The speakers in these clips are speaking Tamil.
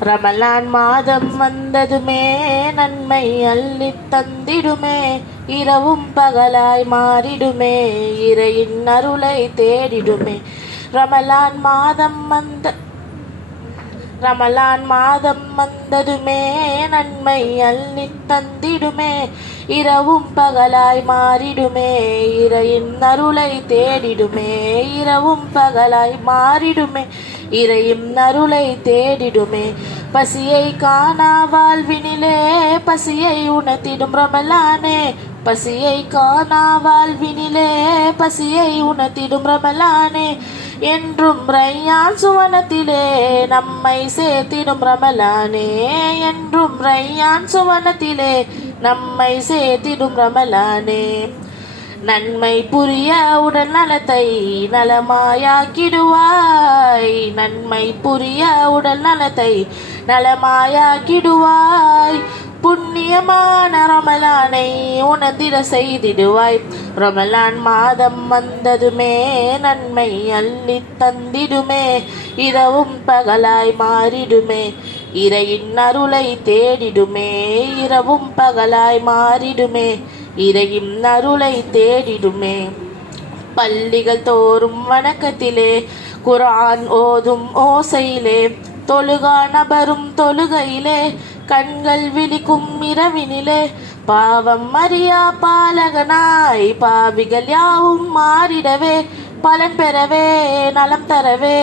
ரமலான் மாதம் வந்ததுமே நன்மை அள்ளித் தந்திடுமே, இரவும் பகலாய் மாறிடுமே, இறையின் அருளை தேடிடுமே. ரமலான் மாதம் வந்ததுமே நன்மை அள்ளித் தந்திடுமே, இரவும் பகலாய் மாறிடுமே, இறையின் அருளை தேடிடுமே. இரவும் பகலாய் மாறிடுமே, இறையும் அருளை தேடிடுமே. பசியை காணா வாழ்வினிலே பசியை உணர்த்திடும் ரமலானே, பசியை காணா வாழ்வினிலே பசியை உணர்த்திடும் ரமலானே. என்றும் ரையான் சுவனத்திலே நம்மை சேர்த்திடும் ரமலானே, என்றும் ரையான் சுவனத்திலே நம்மை சேர்த்திடும் ரமலானே. நன்மை புரிய உடல் நலத்தை நலமாயாக்கிடுவாய், நன்மை புரிய உடல் நலத்தை நலமாயாக்கிடுவாய். புண்ணியமான ரமலானை உணர்ந்திட செய்திடுவாய். ரமலான் மாதம் வந்ததுமே நன்மை அள்ளித் தந்திடுமே, இரவும் பகலாய் மாறிடுமே, இறையின் அருளை தேடிடுமே. இரவும் பகலாய் மாறிடுமே, இறையின் அருளை தேடிடுமே. பள்ளிகள் தோறும் வணக்கத்திலே குர்ஆன் ஓதும் ஓசையிலே, தொழுகா நபரும் தொழுகையிலே, கண்கள் விழிக்கும் இரவினிலே, பாவம் அறியா பாலகனாய் பாவிகள் யாவும் மாறிடவே, பலன் பெறவே நலம் தரவே.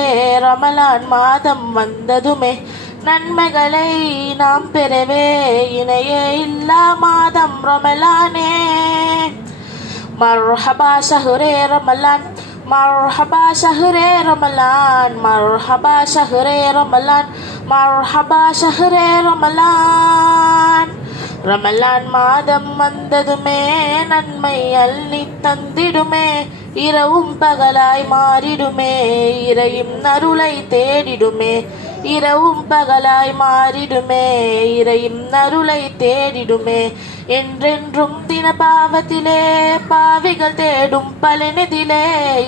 ரமலான் மாதம் வந்ததுமே நன்மைகளை நாம் பெறவே, இணையே இல்லா மாதம் ரமலானே. மர்ஹபா ஷஹ்ரே ரமலான், மர்ஹபா ஷஹ்ரே ரமலான், மர்ஹபா ஷஹ்ரே ரமலான், மர்ஹபா ஷஹ்ரே ரமலான். ரமலான் மாதம் வந்ததுமே நன்மை அள்ளித் தந்திடுமே, இரவும் பகலாய் மாறிடுமே, இறையும் அருளை தேடிடுமே. இரவும் பகலாய் மாறிடுமே, இறையும் அருளை தேடிடுமே. என்றென்றும் தின பாவத்திலே பாவிகள் தேடும் பலனதிலே,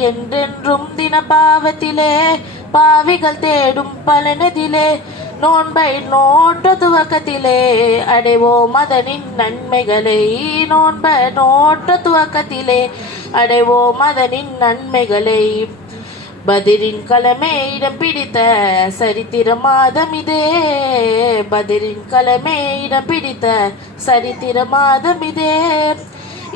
என்றென்றும் தின பாவத்திலே பாவிகள் தேடும் பலனதிலே, நோன்பை நோற்ற துவக்கத்திலே அடைவோம் அதனின் நன்மைகளை, நோன்பை நோற்ற துவக்கத்திலே அடைவோம் அதனின் நன்மைகளை. பதிரின் கலமே இடம் பிடித்த சரித்திர மாதம் இதே, பதிரின் கலமே இடம் பிடித்த சரித்திர மாதம் இதே.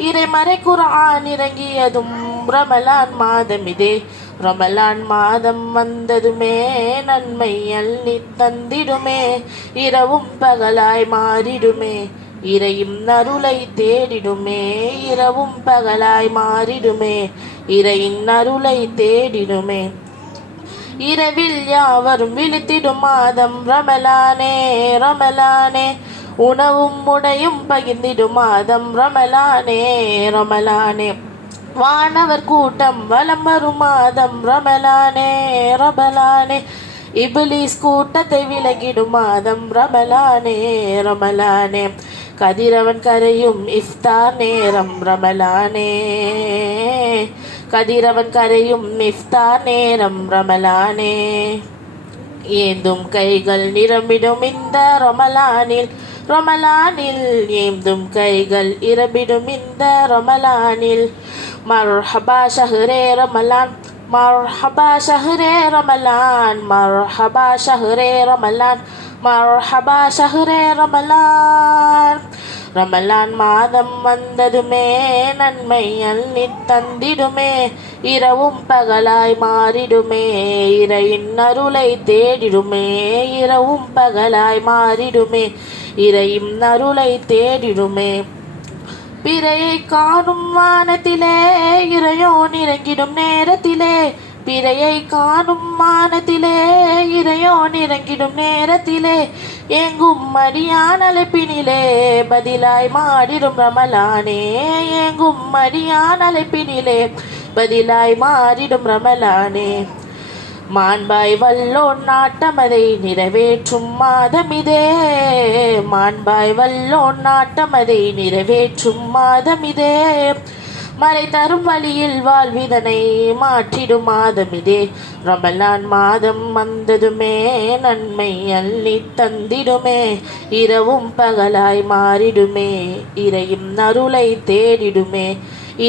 இறைமறை குர்ஆன் இறங்கியதும் ரமலான் மாதம் இதே. ரமலான் மாதம் வந்ததுமே நன்மை அள்ளித் தந்திடுமே, இரவும் பகலாய் மாறிடுமே, இறையும் அருளை தேடிடுமே. இரவும் பகலாய் மாறிடுமே, இறையின் அருளை தேடிடுமே. இரவில் யாவரும் விழித்திடும் மாதம் ரமலானே, ரமலானே. உணவும் உடையும் பகிர்ந்திடும் மாதம் ரமலானே, ரமலானே. வானவர் கூட்டம் வலம் வரும் மாதம் ரமலானே, ரமலானே. இப்லீஸ் கூட்டத்தை விலகிடும் மாதம் ரமலானே, ரமலானே. கதிரவன் கரையும் இஃப்தார் நேரம் ரமலானே, கதிரவன் கரையும் இஃப்தார் நேரம் ரமலானே. ஏந்தும் கைகள் நிரம்பிடும் இந்த ரமலானில், ரமலானில் ஏந்தும் கைகள் இரம்பிடும் இந்த ரமலானில். மர்ஹபா ஷஹ்ரே ரமலான், மர்ஹபா ஷஹ்ரே ரமலான், மர்ஹபா ஷஹ்ரே ரமலான், மர்ஹபா ஷஹ்ரே ரமலான். ரமலான் மாதம் வந்ததுமே நன்மை அள்ளித் தந்திடுமே, இரவும் பகலாய் மாறிடுமே, இறையின் அருளை தேடிடுமே. இரவும் பகலாய் மாறிடுமே, இறையும் அருளை தேடிடுமே. பிறையை காணும் வானத்திலே இறையோன் இறங்கிடும் நேரத்திலே, பிறையை காணும் வானத்திலே இறையோன் இறங்கிடும் நேரத்திலே, எங்கும் அடியான் அழைப்பினிலே பதிலாய் மாறிடும் ரமலானே, எங்கும் அடியான் அழைப்பினிலே பதிலாய் மாறிடும் ரமலானே. மாண்பாய் வல்லோன் நாட்டமதை நிறைவேற்றும் மாதமிதே, மாண்பாய் வல்லோன் நாட்டமதை நிறைவேற்றும் மாதமிதே. மறை தரும் வழியில் வாழ்விதனை மாற்றிடும் மாதம் இதே. ரமலான் மாதம் வந்ததுமே நன்மை அள்ளி தந்திடுமே. இரவும் பகலாய் மாறிடுமே, இறையும் அருளை தேடிடுமே.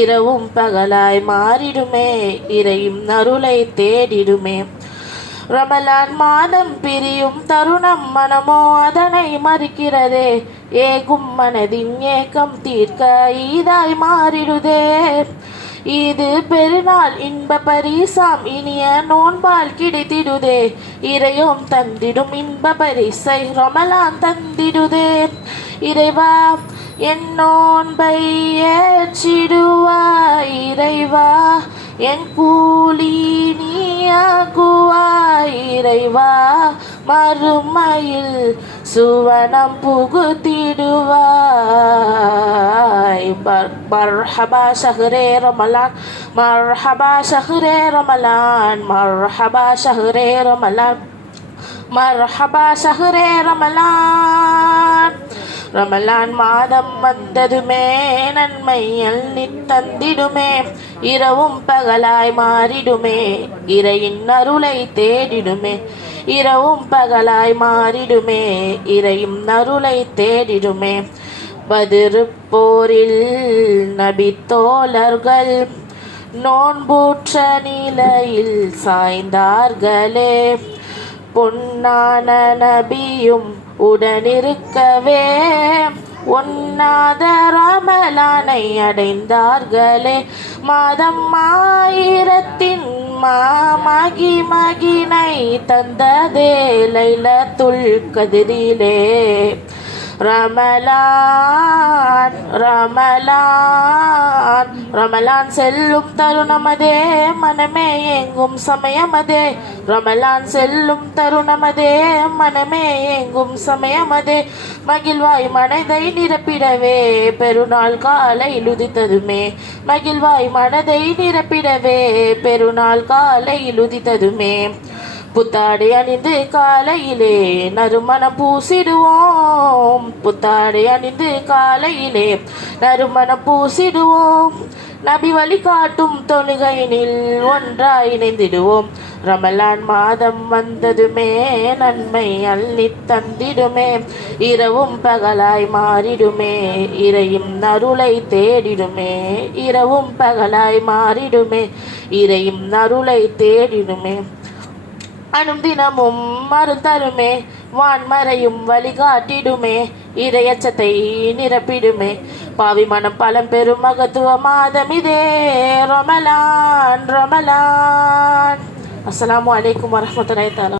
இரவும் பகலாய் மாறிடுமே, இறையும் அருளை தேடிடுமே. ரமலான் மாதம் பிரியும் தருணம் மனமோ அதனை மறுக்கிறதே. ஏகும் மனதின் ஏக்கம் தீர்க்க ஈதாய் மாறிடுதே. இது பெருநாள் இன்ப பரிசாம் இனிய நோன்பால் கிடைத்திடுதே. இறையும் தந்திடும் இன்ப பரிசை ரமலான் தந்திடுதே. இறைவா என் நோன்பை ஏற்றிடுவாய். இறைவா என் கூலி நீயாகுவாய். இறைவா மறுமையில் சுவனம் புகுத்திடுவாய். மர்ஹபா ஷஹ்ரே ரமலான், மர்ஹபா ஷஹ்ரே ரமலான், மர்ஹபா ஷஹ்ரே ரமலான், மர்ஹபா ஷஹ்ரே ரமலான். ரமலான் மாதம் வந்ததுமே நன்மை அள்ளி தந்திடுமே. இரவும் பகலாய் மாறிடுமே, இறையின் அருளை தேடிடுமே. இரவும் பகலாய் மாறிடுமே, இறையும் அருளை தேடிடுமே. பத்ர் போரில் நபி தோழர்கள் நோன்பூற்ற நிலையில் சாய்ந்தார்களே. பொன்னான நபியும் உடனிருக்கவே ஒன்னாத ரமலானை அடைந்தார்களே. மாதம் ஆயிரத்தின் மகிமை தந்ததே லைலத்துல் கத்ரிலே. ரமலான் ரமலான் ரமலான் செல்லும் தருணமதே, மனமே எங்கும் சமயமதே. ரமலான் செல்லும் தருணமதே, மனமே எங்கும் சமயமதே. மகிழ்வாய் மனதை நிரப்பிடவே பெருநாள் காலையில் உதித்ததுமே. மகிழ்வாய் மனதை நிரப்பிடவே பெருநாள் காலையில் உதித்ததுமே. புத்தாடை அணிந்து காலையிலே நறுமணம் பூசிடுவோம். புத்தாடை அணிந்து காலையிலே நறுமணம் பூசிடுவோம். நபி வழி காட்டும் தொழுகையினில் ஒன்றாய் இணைந்திடுவோம். ரமலான் மாதம் வந்ததுமே நன்மை அள்ளி தந்திடுமே. இரவும் பகலாய் மாறிடுமே, இறையும் அருளை தேடிடுமே. இரவும் பகலாய் மாறிடுமே, இறையும் அருளை தேடிடுமே. அனும் தினமும் மறுதருமே, வான்மறையும் வழிகாட்டிடுமே. இறையச்சத்தை நிரப்பிடுமே. பாவி மனம் பலம் பெரும் மகத்துவ மாதம் இதே. ரமலான் ரமலான். அஸ்ஸலாமு அலைக்கும் வரஹ்மத்துல்லாஹி தஆலா.